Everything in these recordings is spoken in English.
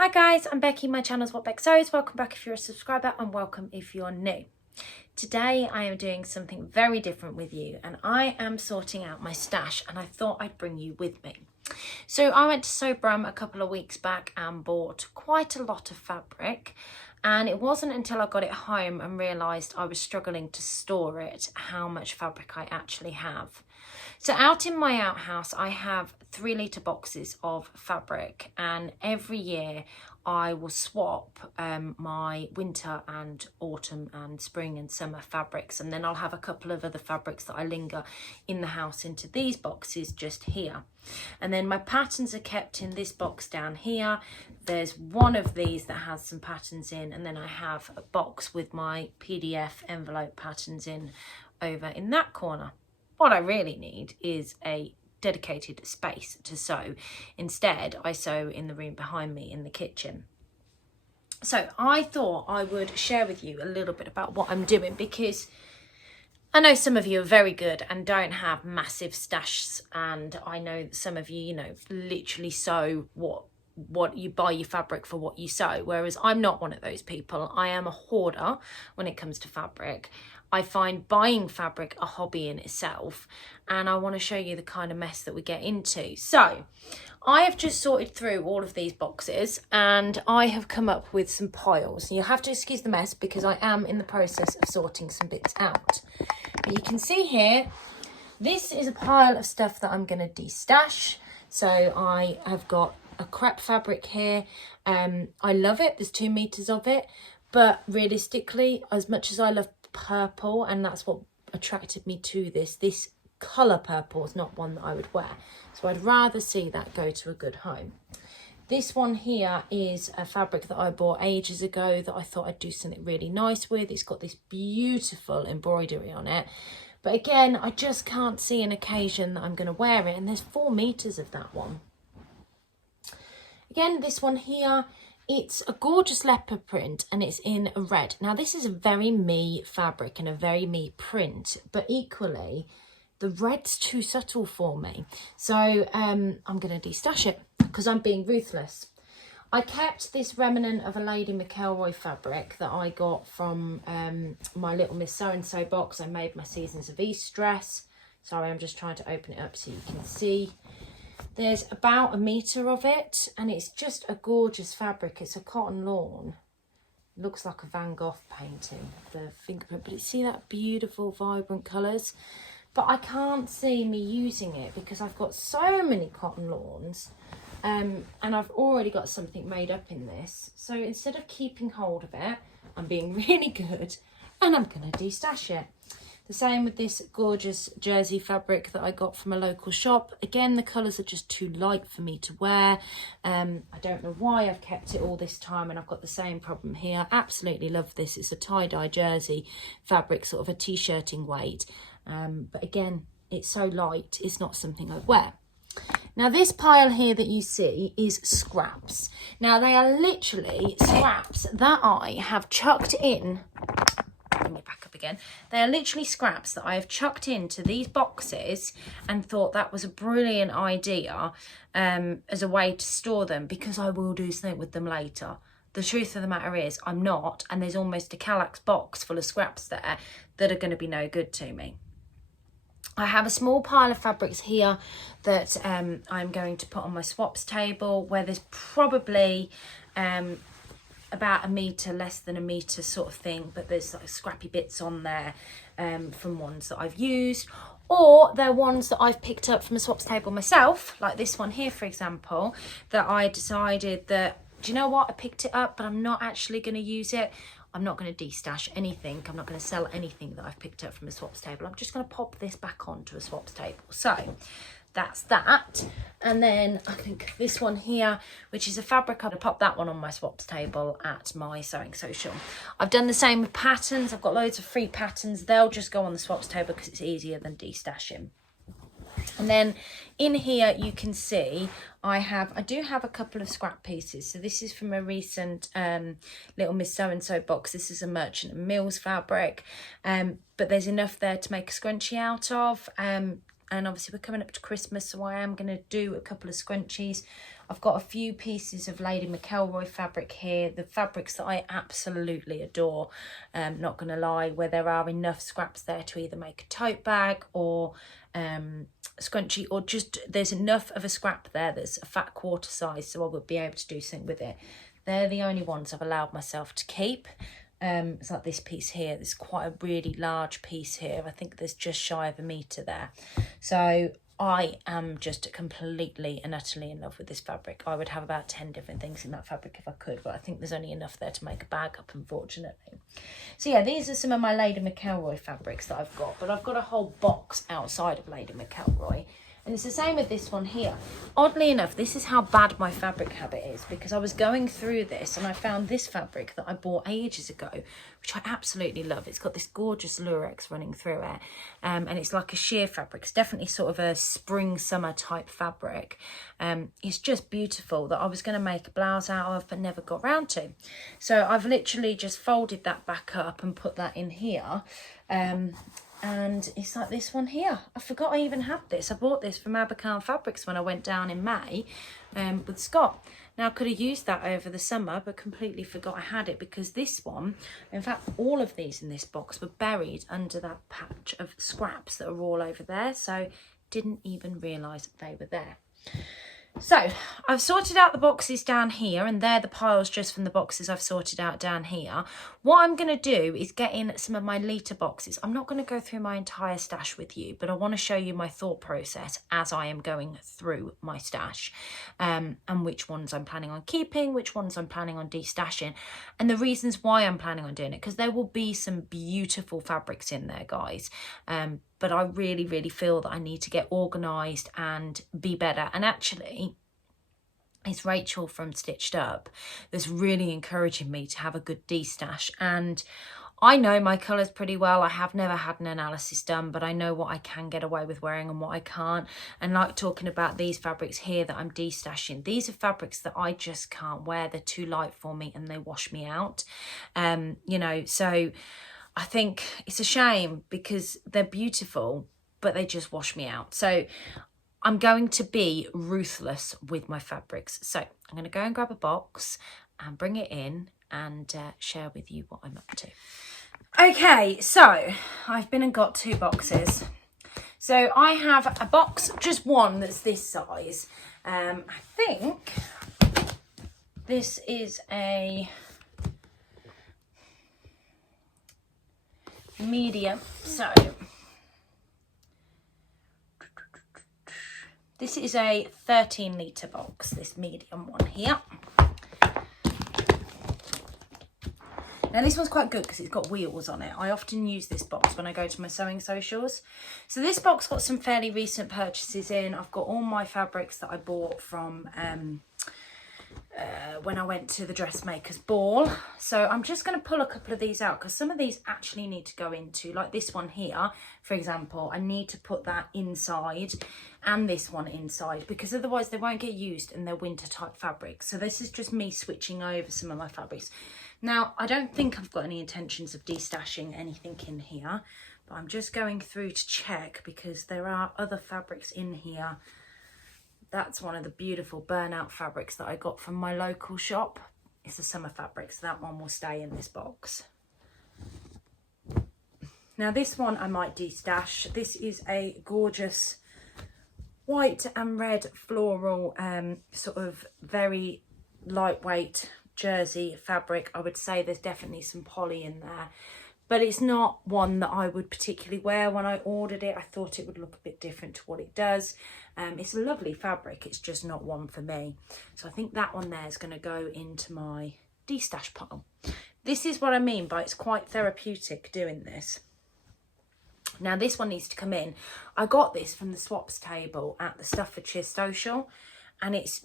Hi guys, I'm Becky, my channel's What Beck Sews. Welcome back if you're a subscriber and welcome if you're new. Today I am doing something very different with you and I am sorting out my stash and I thought I'd bring you with me. So I went to Sobrum a couple of weeks back and bought quite a lot of fabric, and it wasn't until I got it home and realised I was struggling to store it how much fabric I actually have. So out in my outhouse I have 3-litre boxes of fabric, and every year I will swap my winter and autumn and spring and summer fabrics, and then I'll have a couple of other fabrics that I linger in the house into these boxes just here. And then my patterns are kept in this box down here. There's one of these that has some patterns in, and then I have a box with my PDF envelope patterns in over in that corner. What I really need is a dedicated space to sew. Instead, I sew in the room behind me in the kitchen. So I thought I would share with you a little bit about what I'm doing, because I know some of you are very good and don't have massive stashes, and I know some of you, literally sew what you buy your fabric for what you sew, whereas I'm not one of those people. I am a hoarder when it comes to fabric. I find buying fabric a hobby in itself, and I want to show you the kind of mess that we get into. So I have just sorted through all of these boxes and I have come up with some piles. You'll have to excuse the mess because I am in the process of sorting some bits out. But you can see here, this is a pile of stuff that I'm going to destash. So I have got a crepe fabric here. I love it. There's 2 meters of it. But realistically, as much as I love purple, and that's what attracted me to this colour purple is not one that I would wear. So I'd rather see that go to a good home. This one here is a fabric that I bought ages ago that I thought I'd do something really nice with. It's got this beautiful embroidery on it. But again, I just can't see an occasion that I'm going to wear it. And there's 4 meters of that one. Again, this one here, it's a gorgeous leopard print and it's in a red. Now, this is a very me fabric and a very me print, but equally, the red's too subtle for me. So I'm going to destash it because I'm being ruthless. I kept this remnant of a Lady McElroy fabric that I got from my Little Miss So-and-so box. I made my Seasons of East dress. Sorry, I'm just trying to open it up so you can see. There's about 1 meter of it, and it's just a gorgeous fabric. It's a cotton lawn. It looks like a Van Gogh painting, the fingerprint, but you see that beautiful vibrant colours. But I can't see me using it because I've got so many cotton lawns, and I've already got something made up in this. So instead of keeping hold of it, I'm being really good and I'm going to destash it. The same with this gorgeous jersey fabric that I got from a local shop. Again, the colours are just too light for me to wear. I don't know why I've kept it all this time, and I've got the same problem here. Absolutely love this. It's a tie-dye jersey fabric, sort of a t-shirting weight. But again, it's so light, it's not something I'd wear. Now, this pile here that you see is scraps. Now, they are literally scraps that I have chucked in. Bring it back up again. They are literally scraps that I have chucked into these boxes and thought that was a brilliant idea as a way to store them, because I will do something with them later. The truth of the matter is I'm not, and there's almost a Kallax box full of scraps there that are going to be no good to me. I have a small pile of fabrics here that I'm going to put on my swaps table, where there's probably about 1 meter, less than 1 meter sort of thing, but there's like scrappy bits on there from ones that I've used, or they're ones that I've picked up from a swaps table myself, like this one here, for example, that I decided that, do you know what, I picked it up, but I'm not actually going to use it. I'm not going to destash anything. I'm not going to sell anything that I've picked up from a swaps table. I'm just going to pop this back onto a swaps table. So that's that. And then I think this one here, which is a fabric, I'll pop that one on my swaps table at my sewing social. I've done the same with patterns. I've got loads of free patterns. They'll just go on the swaps table because it's easier than destashing. And then in here you can see I do have a couple of scrap pieces. So this is from a recent Little Miss So-and-so box. This is a Merchant and Mills fabric, but there's enough there to make a scrunchie out of. and obviously we're coming up to Christmas, so I am going to do a couple of scrunchies. I've got a few pieces of Lady McElroy fabric here, the fabrics that I absolutely adore, not going to lie, where there are enough scraps there to either make a tote bag or scrunchie, or just there's enough of a scrap there that's a fat quarter size, so I would be able to do something with it. They're the only ones I've allowed myself to keep. It's like this piece here. There's quite a really large piece here. I think there's just shy of 1 metre there. So I am just completely and utterly in love with this fabric. I would have about 10 different things in that fabric if I could, but I think there's only enough there to make a bag up, unfortunately. So yeah, these are some of my Lady McElroy fabrics that I've got, but I've got a whole box outside of Lady McElroy. And it's the same with this one here. Oddly enough, this is how bad my fabric habit is, because I was going through this and I found this fabric that I bought ages ago, which I absolutely love. It's got this gorgeous lurex running through it, and it's like a sheer fabric. It's definitely sort of a spring summer type fabric. It's just beautiful, that I was going to make a blouse out of but never got round to. So I've literally just folded that back up and put that in here. And it's like this one here. I forgot I even had this. I bought this from Abercarn Fabrics when I went down in May with Scott. Now, I could have used that over the summer, but completely forgot I had it, because this one, in fact, all of these in this box were buried under that patch of scraps that are all over there. So didn't even realise that they were there. So I've sorted out the boxes down here, and they're the piles just from the boxes I've sorted out down here. What I'm going to do is get in some of my litre boxes. I'm not going to go through my entire stash with you, but I want to show you my thought process as I am going through my stash, and which ones I'm planning on keeping, which ones I'm planning on destashing, and the reasons why I'm planning on doing it, because there will be some beautiful fabrics in there, guys. But I really, really feel that I need to get organised and be better. And actually, it's Rachel from Stitched Up that's really encouraging me to have a good destash. And I know my colours pretty well. I have never had an analysis done, but I know what I can get away with wearing and what I can't. And like talking about these fabrics here that I'm destashing, these are fabrics that I just can't wear. They're too light for me and they wash me out. You know, so I think it's a shame, because they're beautiful, but they just wash me out. So I'm going to be ruthless with my fabrics. So I'm going to go and grab a box and bring it in and share with you what I'm up to. Okay, so I've been and got 2 boxes. So I have a box, just one that's this size. I think this is a medium, so this is a 13 litre box, this medium one here. Now this one's quite good because it's got wheels on it. I often use this box when I go to my sewing socials. So this box got some fairly recent purchases in. I've got all my fabrics that I bought from when I went to the dressmaker's ball. So I'm just going to pull a couple of these out, because some of these actually need to go into, like this one here, for example, I need to put that inside, and this one inside, because otherwise they won't get used and they're winter type fabrics. So this is just me switching over some of my fabrics. Now, I don't think I've got any intentions of destashing anything in here, but I'm just going through to check, because there are other fabrics in here. That's one of the beautiful burnout fabrics that I got from my local shop. It's a summer fabric, so that one will stay in this box. Now this one I might destash. This is a gorgeous white and red floral, sort of very lightweight jersey fabric. I would say there's definitely some poly in there, but it's not one that I would particularly wear. When I ordered it, I thought it would look a bit different to what it does. It's a lovely fabric, it's just not one for me. So I think that one there is going to go into my destash pile. This is what I mean by it's quite therapeutic doing this. Now this one needs to come in. I got this from the swaps table at the Staffordshire Social, and it's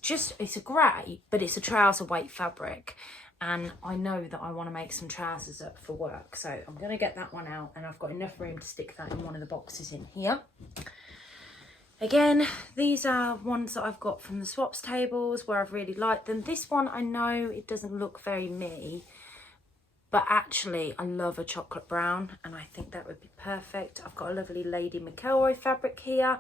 a grey, but it's a trouser weight fabric. And I know that I want to make some trousers up for work, so I'm going to get that one out, and I've got enough room to stick that in one of the boxes in here. Again, these are ones that I've got from the swaps tables where I've really liked them. This one, I know it doesn't look very me, but actually I love a chocolate brown, and I think that would be perfect. I've got a lovely Lady McElroy fabric here.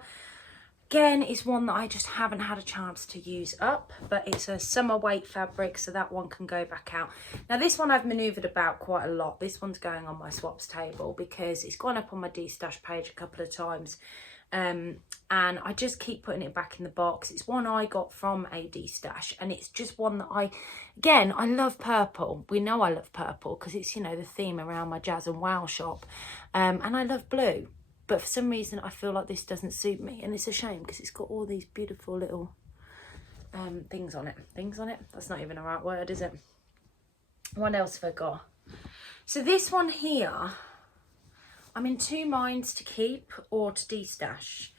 Again, it's one that I just haven't had a chance to use up, but it's a summer weight fabric, so that one can go back out. Now this one I've manoeuvred about quite a lot. This one's going on my swaps table because it's gone up on my destash page a couple of times, and I just keep putting it back in the box. It's one I got from a destash, and it's just one that I love purple. We know I love purple because it's, you know, the theme around my Jazz and Wow shop, and I love blue. But for some reason, I feel like this doesn't suit me. And it's a shame because it's got all these beautiful little things on it. Things on it? That's not even a right word, is it? What else have I got? So this one here, I'm in two minds to keep or to destash.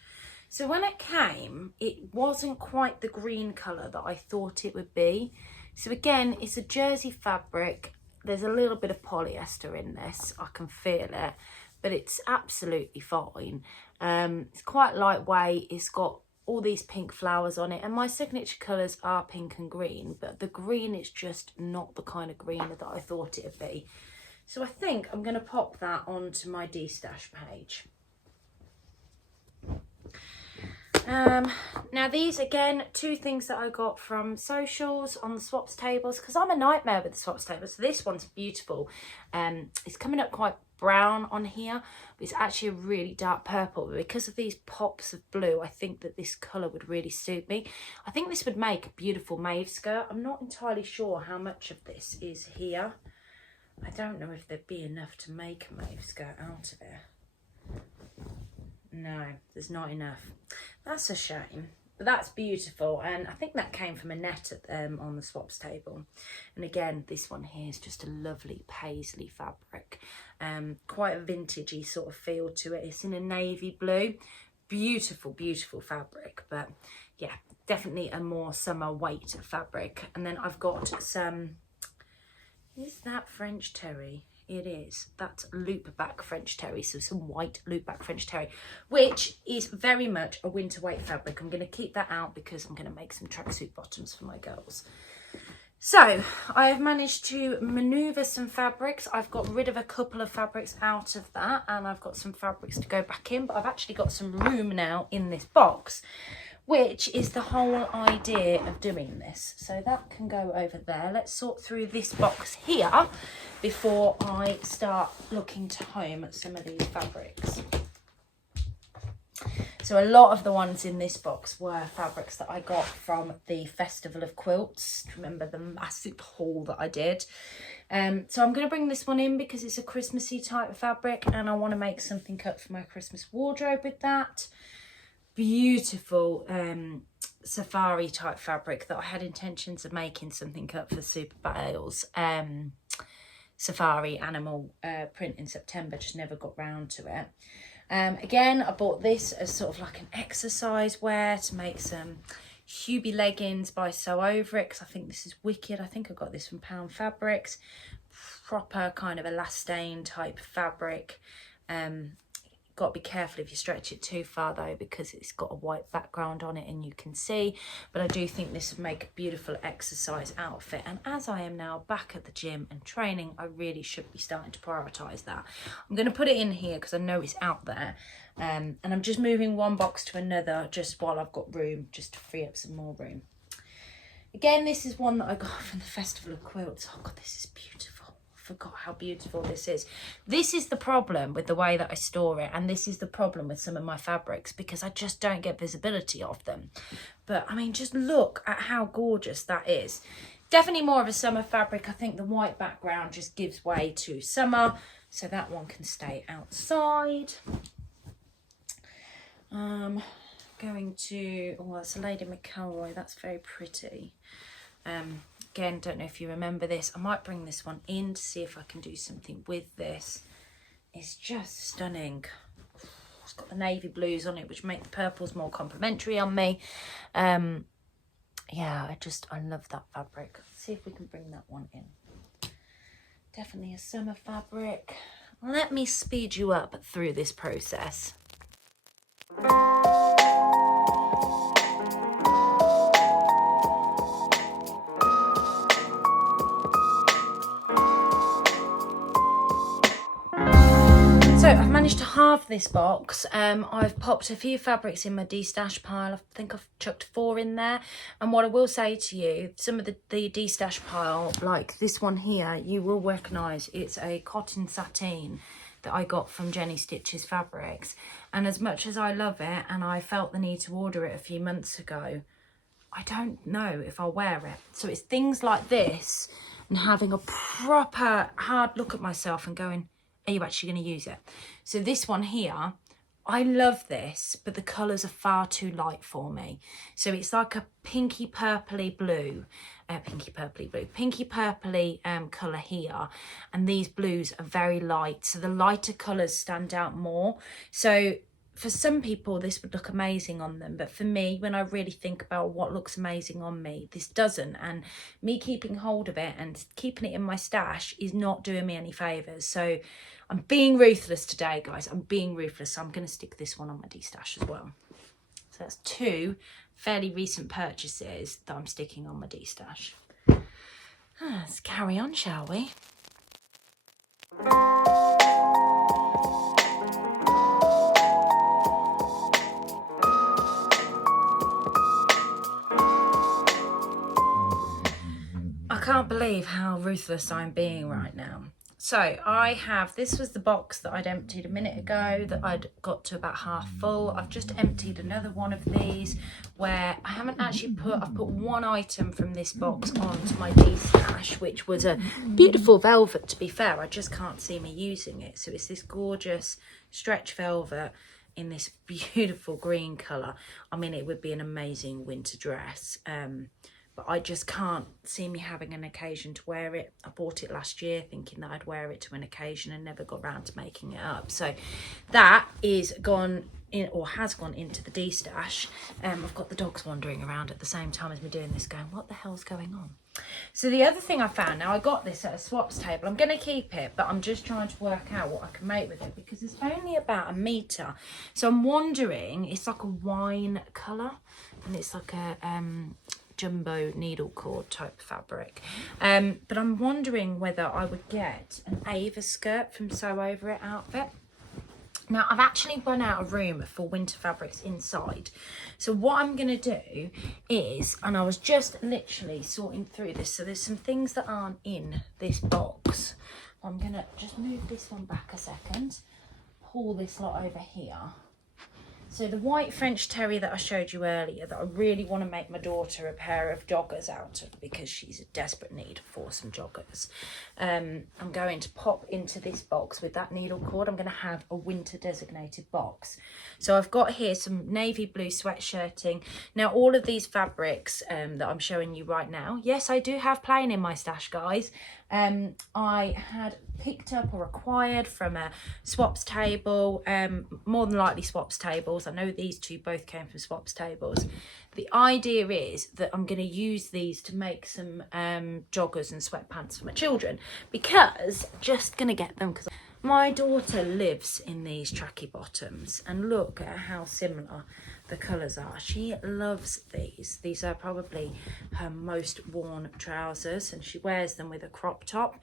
So when it came, it wasn't quite the green colour that I thought it would be. So again, it's a jersey fabric. There's a little bit of polyester in this. I can feel it. But it's absolutely fine. It's quite lightweight. It's got all these pink flowers on it, and my signature colours are pink and green, but the green is just not the kind of green that I thought it would be. So I think I'm going to pop that onto my destash page. Now these, again, two things that I got from socials on the swaps tables, because I'm a nightmare with the swaps tables. So this one's beautiful. It's coming up quite brown on here, but it's actually a really dark purple. But because of these pops of blue, I think that this colour would really suit me. I think this would make a beautiful Maeve skirt. I'm not entirely sure how much of this is here. I don't know if there'd be enough to make a Maeve skirt out of it. No, there's not enough. That's a shame, but that's beautiful, and I think that came from Annette on the swaps table. And again, this one here is just a lovely paisley fabric, quite a vintagey sort of feel to it. It's in a navy blue. Beautiful, beautiful fabric, but yeah, definitely a more summer weight fabric. And then I've got some, is that French terry? It is. That's loop back French terry, so some white loop back French terry, which is very much a winter weight fabric. I'm going to keep that out because I'm going to make some tracksuit bottoms for my girls. So I have managed to manoeuvre some fabrics. I've got rid of a couple of fabrics out of that, and I've got some fabrics to go back in, but I've actually got some room now in this box, which is the whole idea of doing this. So that can go over there. Let's sort through this box here before I start looking to home at some of these fabrics. So a lot of the ones in this box were fabrics that I got from the Festival of Quilts. Remember the massive haul that I did? So I'm going to bring this one in because it's a Christmassy type of fabric, and I want to make something up for my Christmas wardrobe with that. Beautiful safari type fabric that I had intentions of making something up for Super Bales safari animal print in September, just never got round to it. Again, I bought this as sort of like an exercise wear to make some Hubie leggings by Sew Over It, because I think this is wicked. I think I got this from Pound Fabrics. Proper kind of elastane type fabric. Got to be careful if you stretch it too far though, because it's got a white background on it and you can see. But I do think this would make a beautiful exercise outfit, and as I am now back at the gym and training, I really should be starting to prioritise that. I'm going to put it in here because I know it's out there, and I'm just moving one box to another just while I've got room, just to free up some more room. Again, this is one that I got from the Festival of Quilts. Oh god, this is beautiful. Forgot how beautiful this is. This is the problem with the way that I store it, and this is the problem with some of my fabrics, because I just don't get visibility of them. But I mean, just look at how gorgeous that is. Definitely more of a summer fabric. I think the white background just gives way to summer, so that one can stay outside. Going to, oh, that's a Lady McElroy. That's very pretty. Again, don't know if you remember this. I might bring this one in to see if I can do something with this. It's just stunning. It's got the navy blues on it, which make the purples more complementary on me. Yeah, I love that fabric. Let's see if we can bring that one in. Definitely a summer fabric. Let me speed you up through this process. love this box. I've popped a few fabrics in my destash pile. I think I've chucked 4 in there. And what I will say to you, some of the destash pile, like this one here, you will recognise it's a cotton sateen that I got from Jenny Stitches Fabrics. And as much as I love it, and I felt the need to order it a few months ago, I don't know if I'll wear it. So it's things like this and having a proper hard look at myself and going, are you actually going to use it? So this one here, I love this, but the colours are far too light for me. So it's like a pinky purpley blue, pinky purpley colour here. And these blues are very light. So the lighter colours stand out more. So for some people, this would look amazing on them. But for me, when I really think about what looks amazing on me, this doesn't. And me keeping hold of it and keeping it in my stash is not doing me any favours. So I'm being ruthless today, guys. I'm being ruthless. So I'm going to stick this one on my destash as well. So that's 2 fairly recent purchases that I'm sticking on my destash. Let's carry on, shall we? I can't believe how ruthless I'm being right now. So I have, this was the box that I'd emptied a minute ago that I'd got to about half full. I've just emptied another one of these where I haven't actually I've put 1 item from this box onto my destash, which was a beautiful velvet, to be fair. I just can't see me using it. So it's this gorgeous stretch velvet in this beautiful green colour. I mean, it would be an amazing winter dress. But I just can't see me having an occasion to wear it. I bought it last year thinking that I'd wear it to an occasion and never got round to making it up. So that is gone in, or has gone into the destash. I've got the dogs wandering around at the same time as me doing this going, what the hell's going on? So the other thing I found, now I got this at a swaps table. I'm going to keep it, but I'm just trying to work out what I can make with it because it's only about 1 metre. So I'm wondering, it's like a wine colour and it's like a jumbo needle cord type fabric, but I'm wondering whether I would get an Ava skirt from Sew Over It outfit. Now I've actually run out of room for winter fabrics inside, so what I'm going to do is, and I was just literally sorting through this, so there's some things that aren't in this box. I'm going to just move this one back a second, pull this lot over here. So the white French terry that I showed you earlier, that I really want to make my daughter a pair of joggers out of because she's in desperate need for some joggers. I'm going to pop into this box with that needle cord. I'm going to have a winter designated box. So I've got here some navy blue sweatshirting. Now all of these fabrics that I'm showing you right now, yes, I do have plain in my stash, guys. I had picked up or acquired from a swaps table, more than likely swaps tables. I know these 2 both came from swaps tables. The idea is that I'm going to use these to make some joggers and sweatpants for my children, because I'm just going to get them because my daughter lives in these tracky bottoms, and look at how similar the colours are. She loves these. These are probably her most worn trousers, and she wears them with a crop top.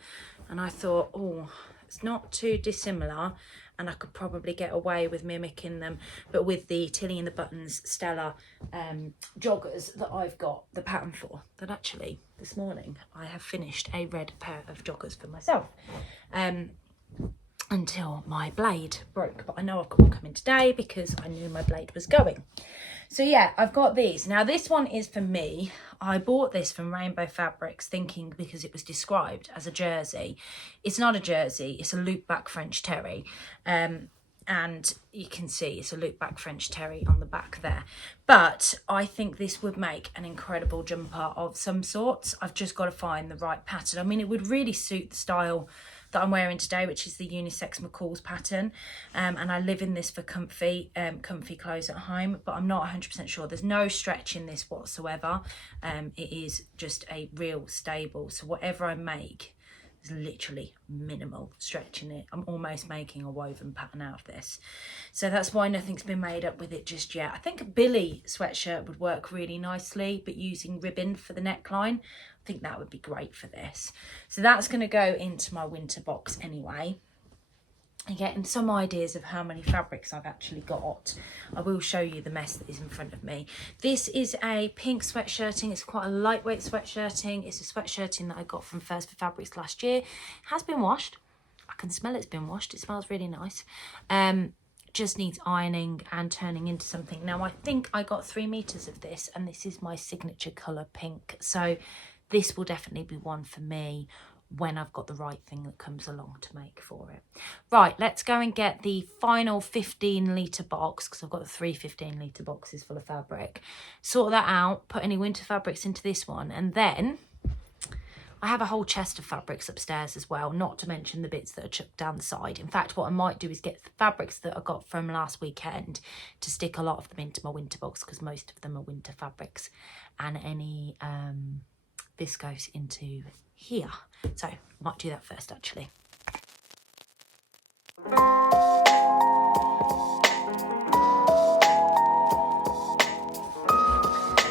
And I thought, oh, it's not too dissimilar, and I could probably get away with mimicking them, but with the Tilly and the Buttons Stella joggers that I've got the pattern for. That actually, this morning, I have finished a red pair of joggers for myself. Until my blade broke, but I know I've got one coming today because I knew my blade was going. So yeah, I've got these. Now this one is for me. I bought this from Rainbow Fabrics thinking because it was described as a jersey. It's not a jersey, it's a loop back French terry. And you can see it's a loop back French terry on the back there. But I think this would make an incredible jumper of some sorts. I've just got to find the right pattern. I mean, it would really suit the style that I'm wearing today, which is the unisex McCall's pattern, and I live in this for comfy clothes at home, but I'm not 100% sure. There's no stretch in this whatsoever. It is just a real stable, so whatever I make, there's literally minimal stretch in it. I'm almost making a woven pattern out of this, so that's why nothing's been made up with it just yet. I think a Billy sweatshirt would work really nicely, but using ribbon for the neckline, I think that would be great for this. So that's going to go into my winter box anyway. and getting some ideas of how many fabrics I've actually got. I will show you the mess that is in front of me. This is a pink sweatshirting. It's quite a lightweight sweatshirting. It's a sweatshirting that I got from First for Fabrics last year. It has been washed. I can smell it's been washed. It smells really nice. Just needs ironing and turning into something. Now I think I got 3 meters of this, and this is my signature colour pink. So this will definitely be one for me when I've got the right thing that comes along to make for it. Right, let's go and get the final 15-litre box, because I've got 3 15-litre boxes full of fabric. Sort that out, put any winter fabrics into this one, and then I have a whole chest of fabrics upstairs as well, not to mention the bits that are chucked down the side. In fact, what I might do is get the fabrics that I got from last weekend to stick a lot of them into my winter box, because most of them are winter fabrics, and any viscose into here. So I might do that first actually.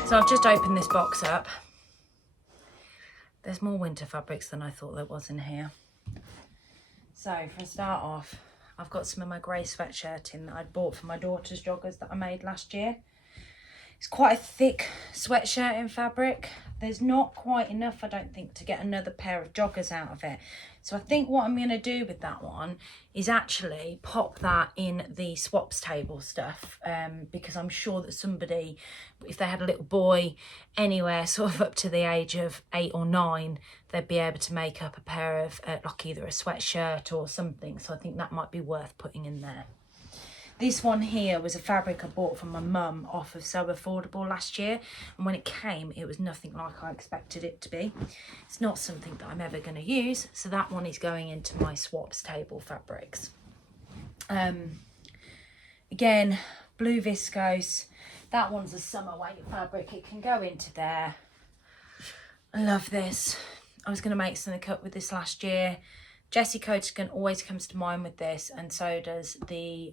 So I've just opened this box up. There's more winter fabrics than I thought there was in here. So for a start off, I've got some of my grey sweatshirting that I'd bought for my daughter's joggers that I made last year. It's quite a thick sweatshirting fabric. There's not quite enough, I don't think, to get another pair of joggers out of it. So I think what I'm going to do with that one is actually pop that in the swaps table stuff, because I'm sure that somebody, if they had a little boy anywhere sort of up to the age of 8 or 9, they'd be able to make up a pair of like either a sweatshirt or something. So I think that might be worth putting in there. This one here was a fabric I bought from my mum off of So Affordable last year, and when it came it was nothing like I expected it to be. It's not something that I'm ever going to use, so that one is going into my swaps table fabrics. Again, blue viscose. That one's a summer weight fabric, it can go into there. I love this. I was going to make something up with this last year. Jessie Coatigan always comes to mind with this, and so does the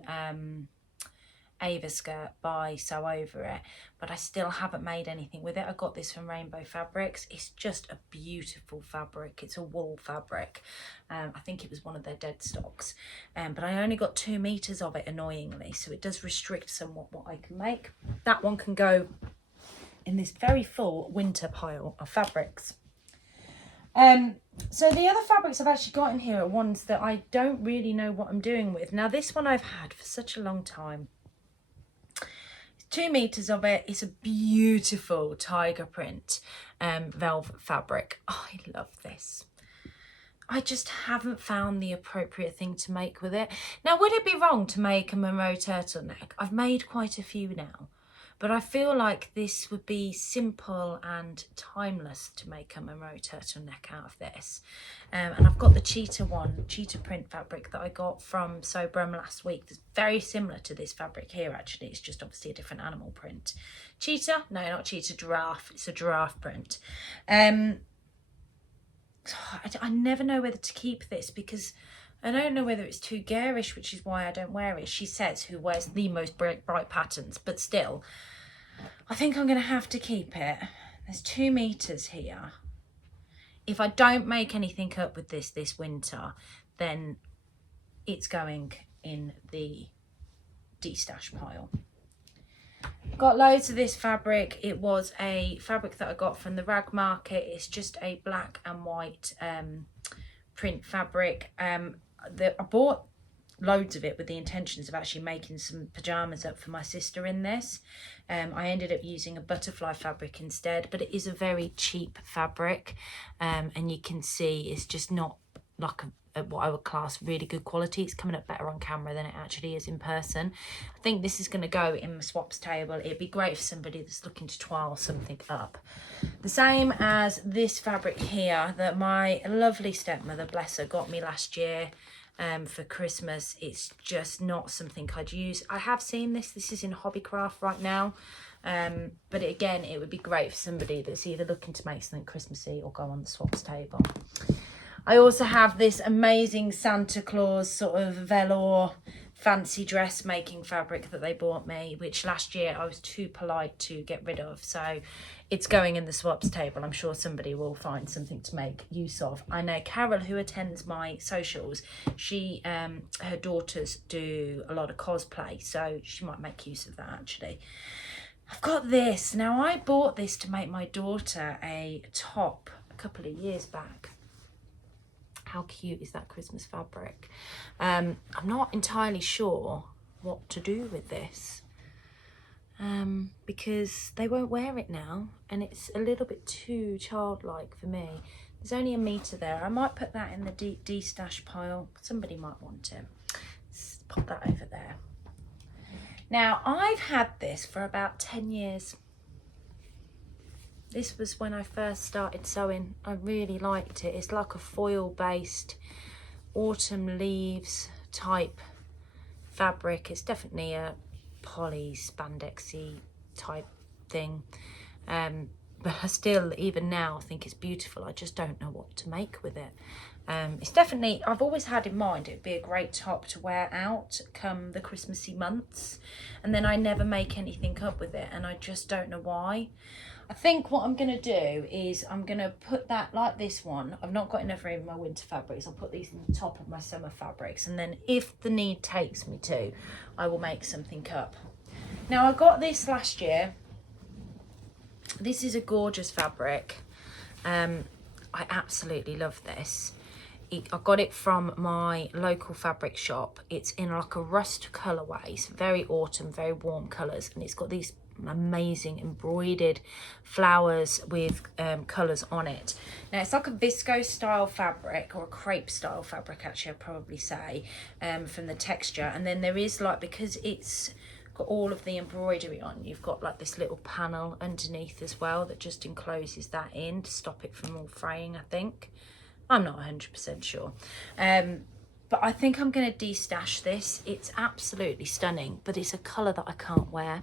Ava skirt by Sew Over It, but I still haven't made anything with it. I got this from Rainbow Fabrics. It's just a beautiful fabric. It's a wool fabric. I think it was one of their dead stocks, but I only got 2 meters of it, annoyingly, so it does restrict somewhat what I can make. That one can go in this very full winter pile of fabrics. So the other fabrics I've actually got in here are ones that I don't really know what I'm doing with. Now this one I've had for such a long time. It's 2 meters of it. It's a beautiful tiger print velvet fabric. Oh, I love this. I just haven't found the appropriate thing to make with it. Now, would it be wrong to make a Monroe turtleneck? I've made quite a few now. But I feel like this would be simple and timeless to make a Monroe turtleneck out of this. And I've got the cheetah one, cheetah print fabric that I got from So Brum last week. That's very similar to this fabric here, actually. It's just obviously a different animal print. Cheetah? No, not cheetah, giraffe. It's a giraffe print. I never know whether to keep this because I don't know whether it's too garish, which is why I don't wear it. She says who wears the most bright patterns, but still, I think I'm going to have to keep it. There's 2 meters here. If I don't make anything up with this winter, then it's going in the destash pile. Got loads of this fabric. It was a fabric that I got from the rag market. It's just a black and white print fabric. I bought loads of it with the intentions of actually making some pajamas up for my sister in this. I ended up using a butterfly fabric instead, but it is a very cheap fabric, and you can see it's just not like what I would class really good quality. It's coming up better on camera than it actually is in person. I think this is going to go in my swaps table. It'd be great for somebody that's looking to trial something up. The same as this fabric here that my lovely stepmother, bless her, got me last year for Christmas. It's just not something I'd use. I have seen this is in Hobbycraft right now, but again, it would be great for somebody that's either looking to make something Christmassy or go on the swaps table. I also have this amazing Santa Claus sort of velour fancy dressmaking fabric that they bought me, which last year I was too polite to get rid of. So it's going in the swaps table. I'm sure somebody will find something to make use of. I know Carol, who attends my socials, she her daughters do a lot of cosplay, so she might make use of that actually. I've got this. Now, I bought this to make my daughter a top a couple of years back. How cute is that Christmas fabric? I'm not entirely sure what to do with this because they won't wear it now and it's a little bit too childlike for me. There's only 1 metre there. I might put that in the destash pile. Somebody might want it. Let's pop that over there. Now, I've had this for about 10 years. This was when I first started sewing. I really liked it. It's like a foil based autumn leaves type fabric. It's definitely a poly spandexy type thing. But I still, even now, think it's beautiful. I just don't know what to make with it. It's definitely, I've always had in mind it'd be a great top to wear out come the Christmassy months. And then I never make anything up with it. And I just don't know why. I think what I'm going to do is I'm going to put that like this one. I've not got enough room in my winter fabrics. I'll put these in the top of my summer fabrics. And then if the need takes me to, I will make something up. Now, I got this last year. This is a gorgeous fabric. I absolutely love this. I got it from my local fabric shop. It's in like a rust colourway. It's very autumn, very warm colours. And it's got these amazing embroidered flowers with colours on it. Now it's like a viscose style fabric, or a crepe style fabric actually I'd probably say, from the texture. And then there is like, because it's got all of the embroidery on, you've got like this little panel underneath as well that just encloses that in to stop it from all fraying, I think. I'm not 100% sure. But I think I'm going to destash this. It's absolutely stunning, but it's a colour that I can't wear.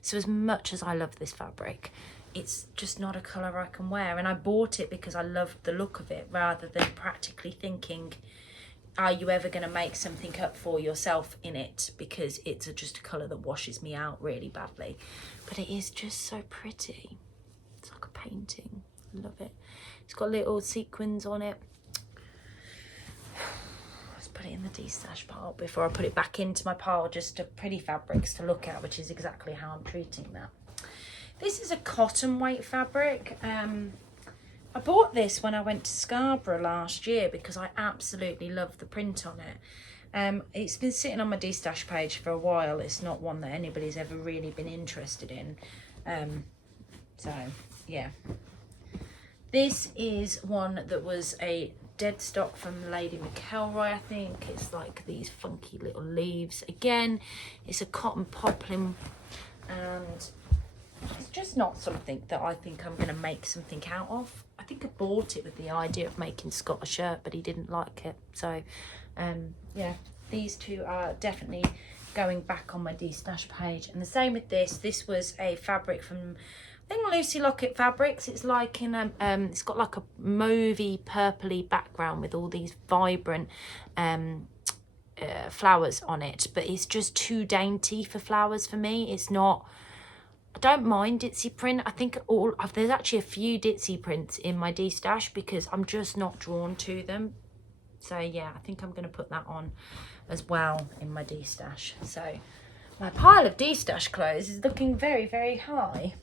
So as much as I love this fabric, it's just not a colour I can wear. And I bought it because I loved the look of it, rather than practically thinking, are you ever going to make something up for yourself in it? Because it's just a colour that washes me out really badly. But it is just so pretty. It's like a painting. I love it. It's got little sequins on it. Put it in the destash pile before I put it back into my pile just of pretty fabrics to look at, which is exactly how I'm treating that. This is a cotton weight fabric. I bought this when I went to Scarborough last year because I absolutely love the print on it. It's been sitting on my destash page for a while. It's not one that anybody's ever really been interested in. So yeah, this is one that was a dead stock from Lady McElroy, I think. It's like these funky little leaves. Again, it's a cotton poplin, and it's just not something that I think I'm going to make something out of. I think I bought it with the idea of making Scott a shirt, but he didn't like it. So yeah, these two are definitely going back on my destash page. And the same with this. This was a fabric from, I think, Lucy Lockett Fabrics. It's like in a, it's got like a mauvey, purpley background with all these vibrant flowers on it. But it's just too dainty for flowers for me. It's not, I don't mind ditzy print. I think there's actually a few ditzy prints in my destash because I'm just not drawn to them. So yeah, I think I'm going to put that on as well in my destash. So my pile of destash clothes is looking very, very high.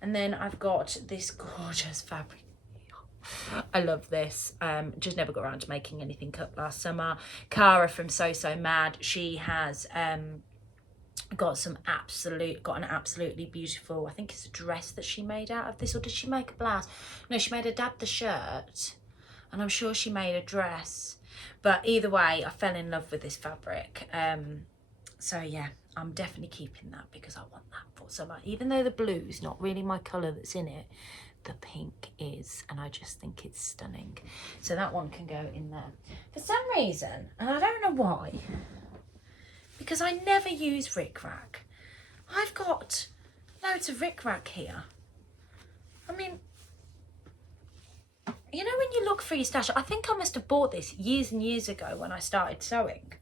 And then I've got this gorgeous fabric. I love this. Just never got around to making anything up last summer. Cara from So Mad, she has got an absolutely beautiful, I think it's a dress that she made out of this, or did she make a blouse? No, she made her dad the shirt, and I'm sure she made a dress. But either way, I fell in love with this fabric. So yeah, I'm definitely keeping that because I want that for summer. Even though the blue is not really my colour that's in it, the pink is, and I just think it's stunning. So that one can go in there. For some reason, and I don't know why, because I never use rickrack, I've got loads of rickrack here. I mean, you know when you look for your stash, I think I must have bought this years and years ago when I started sewing.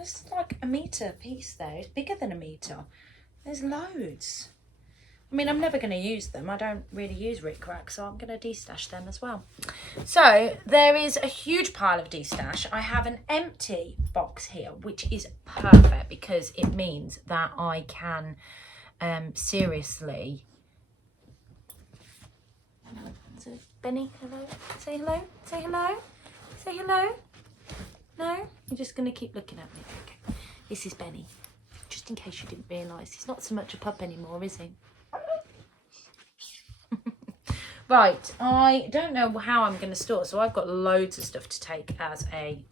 There's like a metre piece there. It's bigger than a metre. There's loads. I mean, I'm never going to use them. I don't really use rickrack, so I'm going to destash them as well. So there is a huge pile of destash. I have an empty box here, which is perfect because it means that I can seriously... So, Benny, hello? Say hello? Say hello? Say hello? No? You're just going to keep looking at me. Okay. This is Benny. Just in case you didn't realise. He's not so much a pup anymore, is he? Right, I don't know how I'm going to store, so I've got loads of stuff to take as a...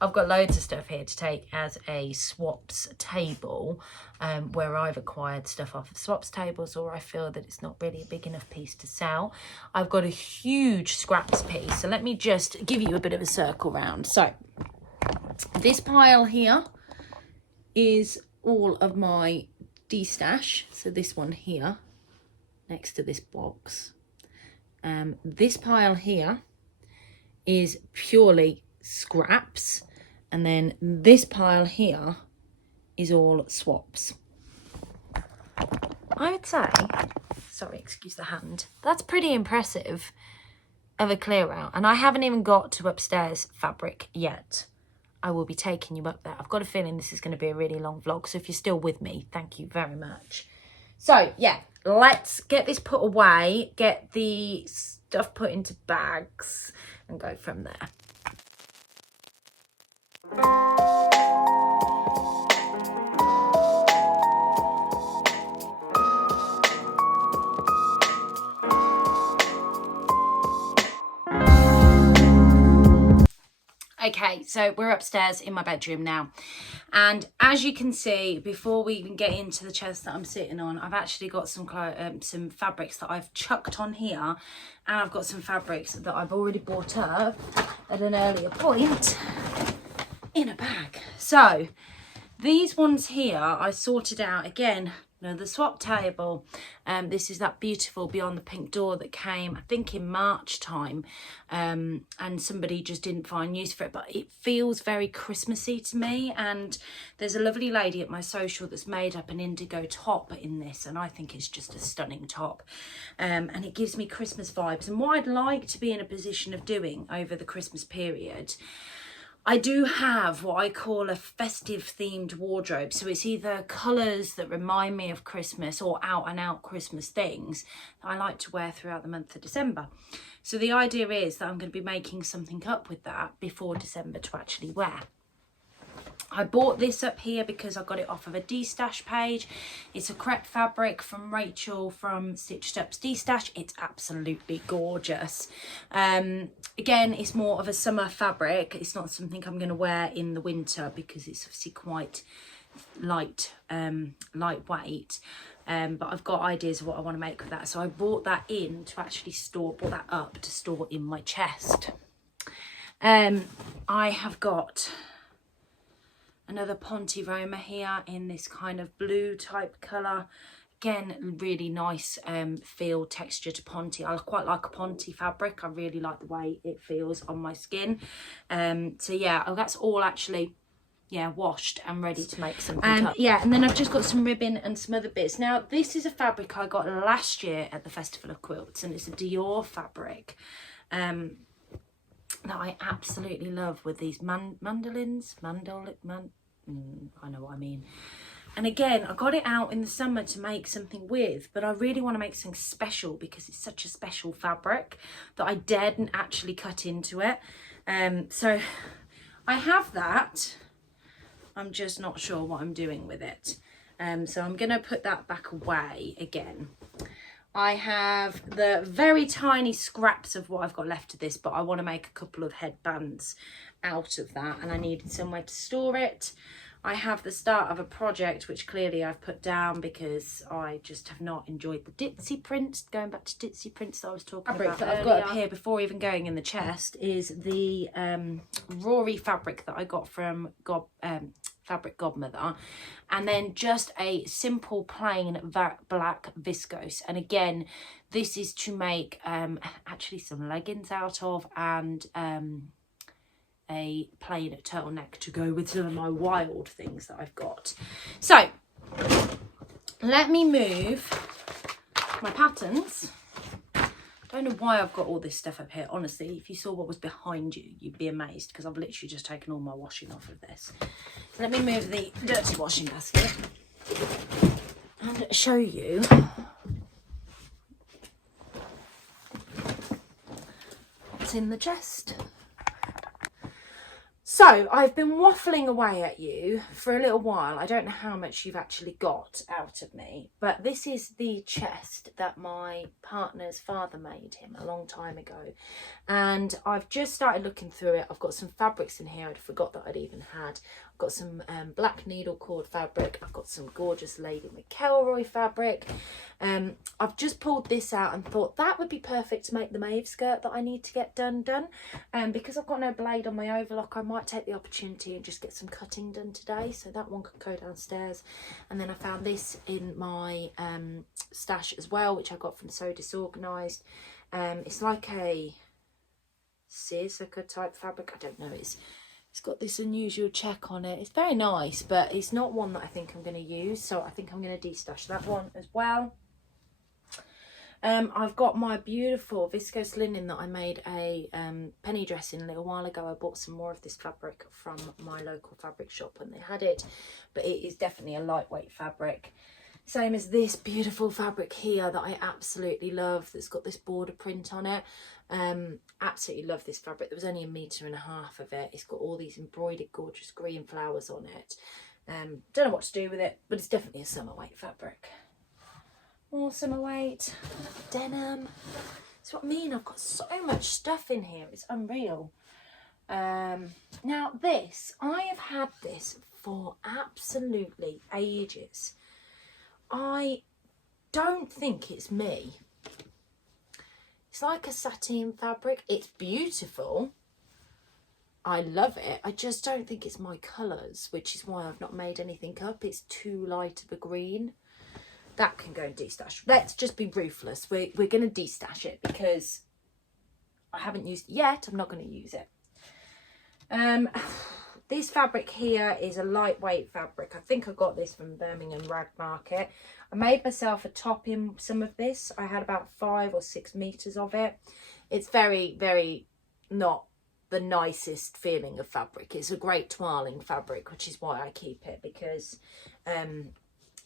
I've got loads of stuff here to take as a swaps table, where I've acquired stuff off of swaps tables, or I feel that it's not really a big enough piece to sell. I've got a huge scraps piece, so let me just give you a bit of a circle round. So this pile here is all of my destash, so this one here next to this box. This pile here is purely scraps, and then this pile here is all swaps. I would say, sorry, excuse the hand, that's pretty impressive of a clear out, and I haven't even got to upstairs fabric yet. I will be taking you up there. I've got a feeling this is going to be a really long vlog, so if you're still with me, thank you very much. So yeah, let's get this put away, get the stuff put into bags and go from there. Okay, so we're upstairs in my bedroom now, and as you can see, before we even get into the chest that I'm sitting on, I've actually got some fabrics that I've chucked on here, and I've got some fabrics that I've already bought up at an earlier point in a bag. So these ones here I sorted out again. The swap table. This is that beautiful Beyond the Pink Door that came, I think, in March time, and somebody just didn't find use for it, but it feels very Christmassy to me. And there's a lovely lady at my social that's made up an indigo top in this, and I think it's just a stunning top, and it gives me Christmas vibes. And what I'd like to be in a position of doing over the Christmas period, I do have what I call a festive themed wardrobe. So it's either colours that remind me of Christmas or out and out Christmas things that I like to wear throughout the month of December. So the idea is that I'm going to be making something up with that before December to actually wear. I bought this up here because I got it off of a destash page. It's a crepe fabric from Rachel from Stitched Up's Destash. It's absolutely gorgeous. Again, it's more of a summer fabric. It's not something I'm going to wear in the winter because it's obviously quite lightweight. But I've got ideas of what I want to make with that. So I bought that in to actually bought that up to store in my chest. I have got another Ponte Roma here in this kind of blue type colour. Again, really nice feel, texture to Ponte. I quite like a Ponte fabric. I really like the way it feels on my skin. So yeah, that's all actually, yeah, washed and ready to make something up. Yeah, and then I've just got some ribbon and some other bits. Now, this is a fabric I got last year at the Festival of Quilts, and it's a Dior fabric that I absolutely love, with these mandolins. I know what I mean. And again, I got it out in the summer to make something with, but I really want to make something special because it's such a special fabric that I daredn't actually cut into it. So I have that. I'm just not sure what I'm doing with it. So I'm going to put that back away again. I have the very tiny scraps of what I've got left of this, but I want to make a couple of headbands out of that, and I needed somewhere to store it. I have the start of a project which clearly I've put down because I just have not enjoyed the ditzy print. Going back to ditzy prints that I was talking about that I've got up here before even going in the chest is the Rory fabric that I got from Fabric Godmother, and then just a simple plain black viscose. And again, this is to make actually some leggings out of, and a plain turtleneck to go with some of my wild things that I've got. So let me move my patterns. Don't know why I've got all this stuff up here. Honestly, if you saw what was behind you, you'd be amazed, because I've literally just taken all my washing off of this. So let me move the dirty washing basket and show you what's in the chest. So I've been waffling away at you for a little while. I don't know how much you've actually got out of me, but this is the chest that my partner's father made him a long time ago. And I've just started looking through it. I've got some fabrics in here I'd forgot that I'd even had. I've got some black needle cord fabric. I've got some gorgeous Lady McElroy fabric. I've just pulled this out and thought that would be perfect to make the Maeve skirt that I need to get done. Because I've got no blade on my overlock, I might take the opportunity and just get some cutting done today. So that one could go downstairs. And then I found this in my stash as well, which I got from So Disorganised. It's like a seersucker type fabric. I don't know. It's got this unusual check on it. It's very nice, but it's not one that I think I'm going to use. So I think I'm going to destash that one as well. I've got my beautiful viscose linen that I made a penny dress in a little while ago. I bought some more of this fabric from my local fabric shop and they had it, but it is definitely a lightweight fabric. Same as this beautiful fabric here that I absolutely love, that's got this border print on it. Absolutely love this fabric. There was only 1.5 meters of it. It's got all these embroidered gorgeous green flowers on it. Don't know what to do with it, but it's definitely a summer weight fabric. More summer weight, denim. That's what I mean, I've got so much stuff in here, it's unreal. Now this, I have had this for absolutely ages. I don't think it's me. It's like a sateen fabric. It's beautiful. I love it. I just don't think it's my colours, which is why I've not made anything up. It's too light of a green. That can go and destash. Let's just be ruthless. We're going to destash it because I haven't used it yet. I'm not going to use it. This fabric here is a lightweight fabric. I think I got this from Birmingham Rag Market. I made myself a top in some of this. I had about 5 or 6 meters of it. It's very, very not the nicest feeling of fabric. It's a great toiling fabric, which is why I keep it, because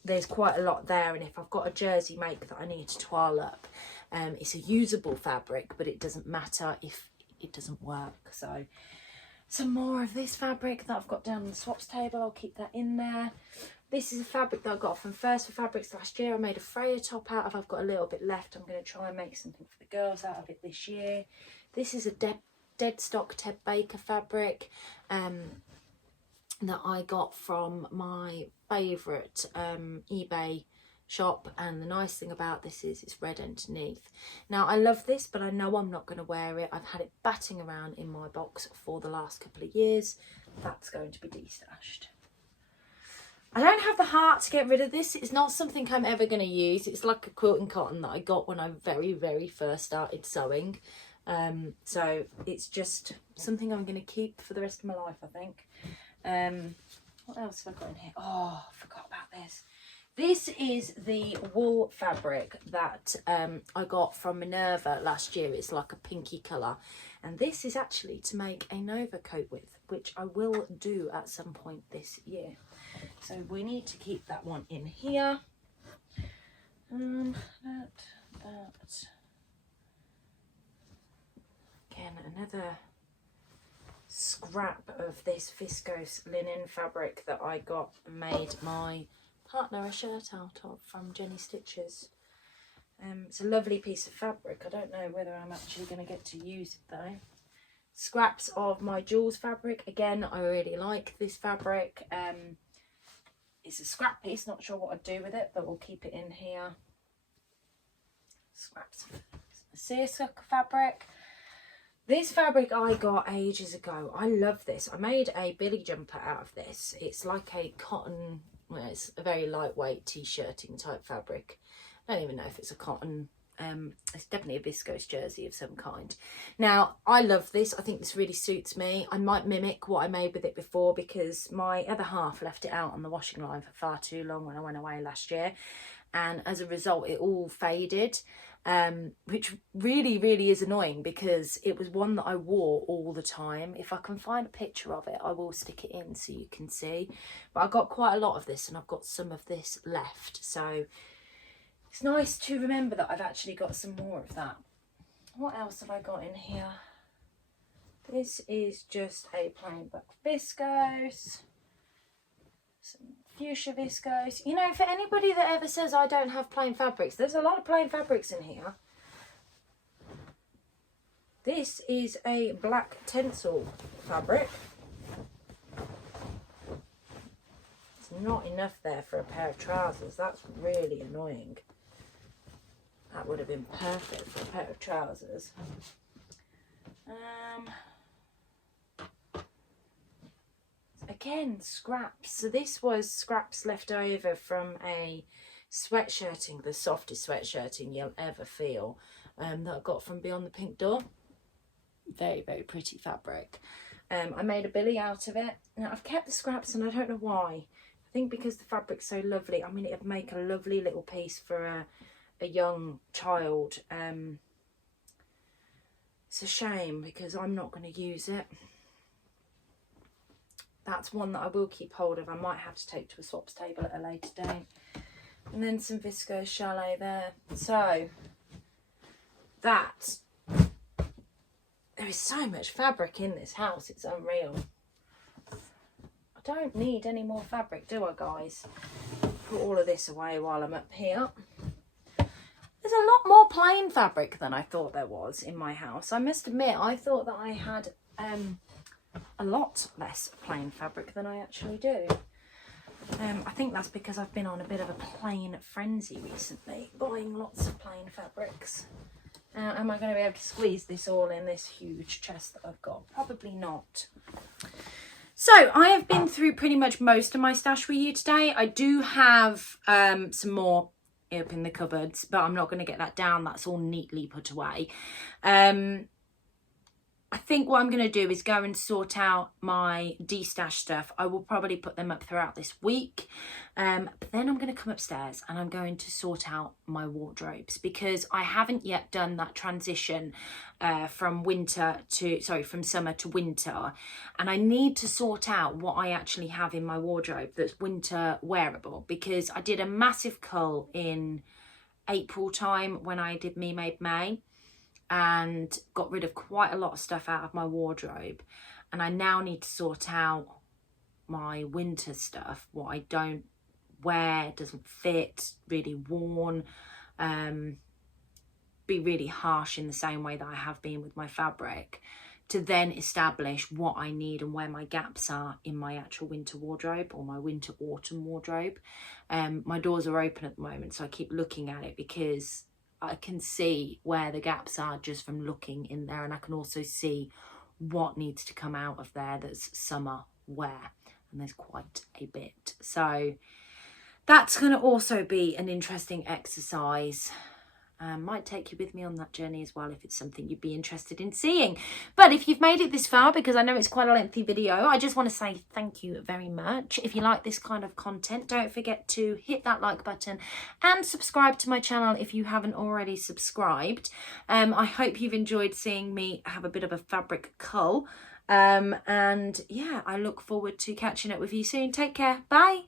there's quite a lot there, and if I've got a jersey make that I need to toile up, it's a usable fabric, but it doesn't matter if it doesn't work. So some more of this fabric that I've got down on the swaps table, I'll keep that in there. This is a fabric that I got from First for Fabrics last year. I made a Freya top out of. I've got a little bit left. I'm going to try and make something for the girls out of it this year. This is a dead stock Ted Baker fabric that I got from my favourite eBay shop, and the nice thing about this is it's red underneath. Now I love this, but I know I'm not going to wear it. I've had it batting around in my box for the last couple of years. That's going to be destashed. I don't have the heart to get rid of this. It's not something I'm ever going to use. It's like a quilting cotton that I got when I very first started sewing. So it's just something I'm going to keep for the rest of my life, I think. What else have I got in here? Oh, I forgot about this. This is the wool fabric that I got from Minerva last year. It's like a pinky colour. And this is actually to make a Nova coat with, which I will do at some point this year. So we need to keep that one in here. Again, another scrap of this viscose linen fabric that I got and made my partner a shirt out of from Jenny Stitches. It's a lovely piece of fabric. I don't know whether I'm actually going to get to use it though. Scraps of my Jules fabric. Again, I really like this fabric. It's a scrap piece, not sure what I'd do with it, but we'll keep it in here. Scraps of seersucker fabric. This fabric I got ages ago. I love this. I made a billy jumper out of this. It's like a cotton, well, it's a very lightweight t-shirting type fabric. I don't even know if it's a cotton It's definitely a viscose jersey of some kind. Now, I love this. I think this really suits me. I might mimic what I made with it before because my other half left it out on the washing line for far too long when I went away last year. And as a result, it all faded, which really is annoying because it was one that I wore all the time. If I can find a picture of it, I will stick it in so you can see. But I got quite a lot of this and I've got some of this left. So it's nice to remember that I've actually got some more of that. What else have I got in here? This is just a plain black viscose. Some fuchsia viscose. You know, for anybody that ever says I don't have plain fabrics, there's a lot of plain fabrics in here. This is a black tencel fabric. It's not enough there for a pair of trousers. That's really annoying. That would have been perfect for a pair of trousers. Again, scraps. So this was scraps left over from a sweatshirting, the softest sweatshirting you'll ever feel, that I got from Beyond the Pink Door. Very pretty fabric. I made a billy out of it. Now I've kept the scraps and I don't know why. I think because the fabric's so lovely. I mean, it'd make a lovely little piece for a young child. It's a shame because I'm not going to use it. That's one that I will keep hold of. I might have to take to a swaps table at a later date. And then some viscose chalet there. So that, there is so much fabric in this house, it's unreal. I don't need any more fabric, do I, guys? Put all of this away while I'm up here. There's a lot more plain fabric than I thought there was in my house. I must admit, I thought that I had a lot less plain fabric than I actually do. I think that's because I've been on a bit of a plain frenzy recently, buying lots of plain fabrics. Am I going to be able to squeeze this all in this huge chest that I've got? Probably not. So I have been through pretty much most of my stash with you today. I do have some more up in the cupboards, but I'm not going to get that down. That's all neatly put away. I think what I'm going to do is go and sort out my destash stuff. I will probably put them up throughout this week. But then I'm going to come upstairs and I'm going to sort out my wardrobes because I haven't yet done that transition from summer to winter. And I need to sort out what I actually have in my wardrobe that's winter wearable because I did a massive cull in April time when I did Me Made May, and got rid of quite a lot of stuff out of my wardrobe, and I now need to sort out my winter stuff, what I don't wear, doesn't fit, really worn, be really harsh in the same way that I have been with my fabric, to then establish what I need and where my gaps are in my actual winter wardrobe or my winter autumn wardrobe. My doors are open at the moment, so I keep looking at it because I can see where the gaps are just from looking in there, and I can also see what needs to come out of there that's summer wear, and there's quite a bit. So that's going to also be an interesting exercise. Might take you with me on that journey as well if it's something you'd be interested in seeing. But if you've made it this far, because I know it's quite a lengthy video, I just want to say thank you very much. If you like this kind of content, don't forget to hit that like button and subscribe to my channel if you haven't already subscribed. I hope you've enjoyed seeing me have a bit of a fabric cull. And yeah, I look forward to catching up with you soon. Take care. Bye.